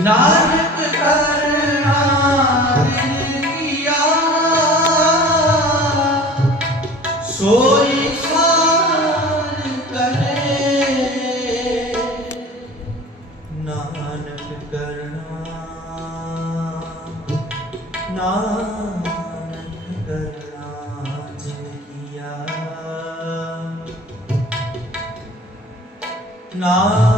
ਨਾਨਕ ਕਰਣਾ ਜਿਨ ਕੀਆ ਸੋਈ ਸਾਰ ਕਰੇ। ਨਾਨਕ ਕਰਨਾ ਨਾਨਕ ਕਰਨਾ ਜਿਨ ਕੀਆ ਨਾਨਕ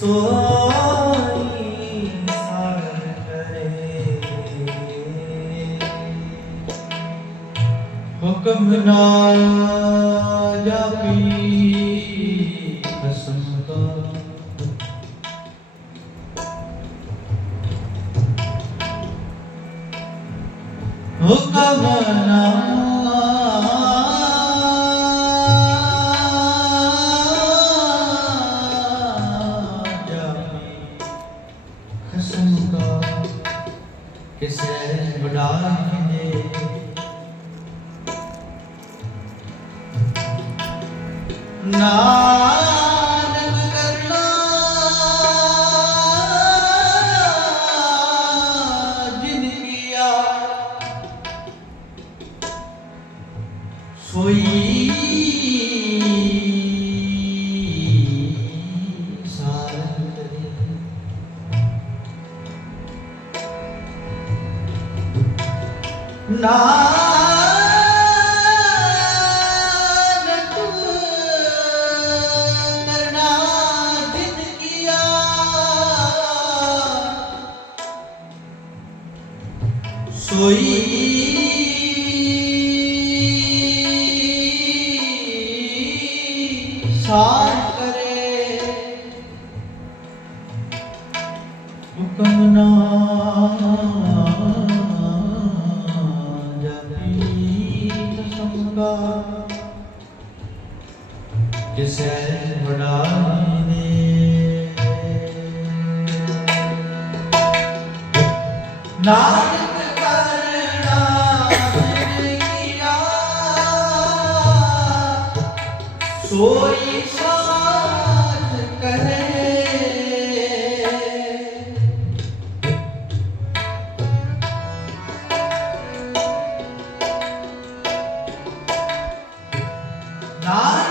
ਸੋਈ ਸਾਰ ਕਰੇ। ਹੁਕਮ ਨਾ ਜਾਪੀ ਕਸਮ ਕਾ ਹੁਕਮ ਨਾ ਕਿਸੇ ਵਡਾਈ ਨੇ ਨਾਨਕ ਕਰਨਾ ਜਿਨ ਕੀਆ। ਸੋਈ ਨਾਨਕ ਕਰਣਾ ਜਿਨ ਕੀਆ ਸੋਈ ਸਾਥ ਕਰੇ ਨਾਨਕ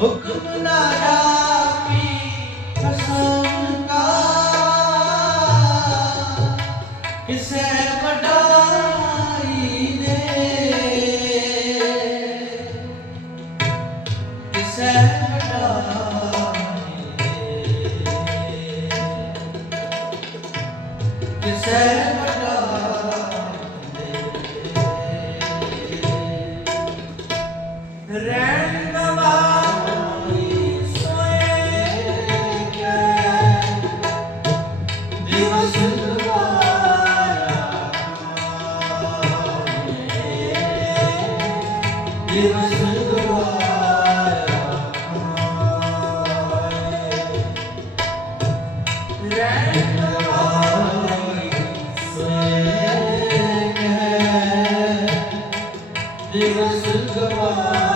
ਹੁਕਮ ਨਾ ਜਾਪੀ ਕਸਮ ਕਾ ਕਿਸੇ ਵਡਾਈ ਨੇ ਕਿਸੇ ਵਡਾਈ ਨੇ ਕਿਸੇ ਦਿਵਸ ਗਵਾਇਆ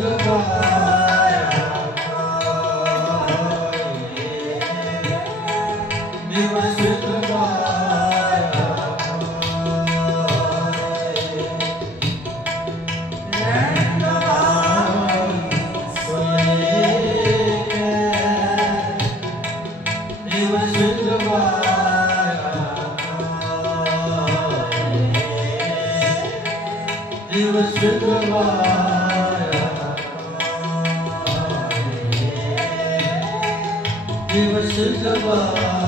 ਦਿਵਸ ਗਵਾਇਆ ਦਿਵਸ ਗਵਾਇਆ ਦਿਵਸ ਗਵਾਇਆ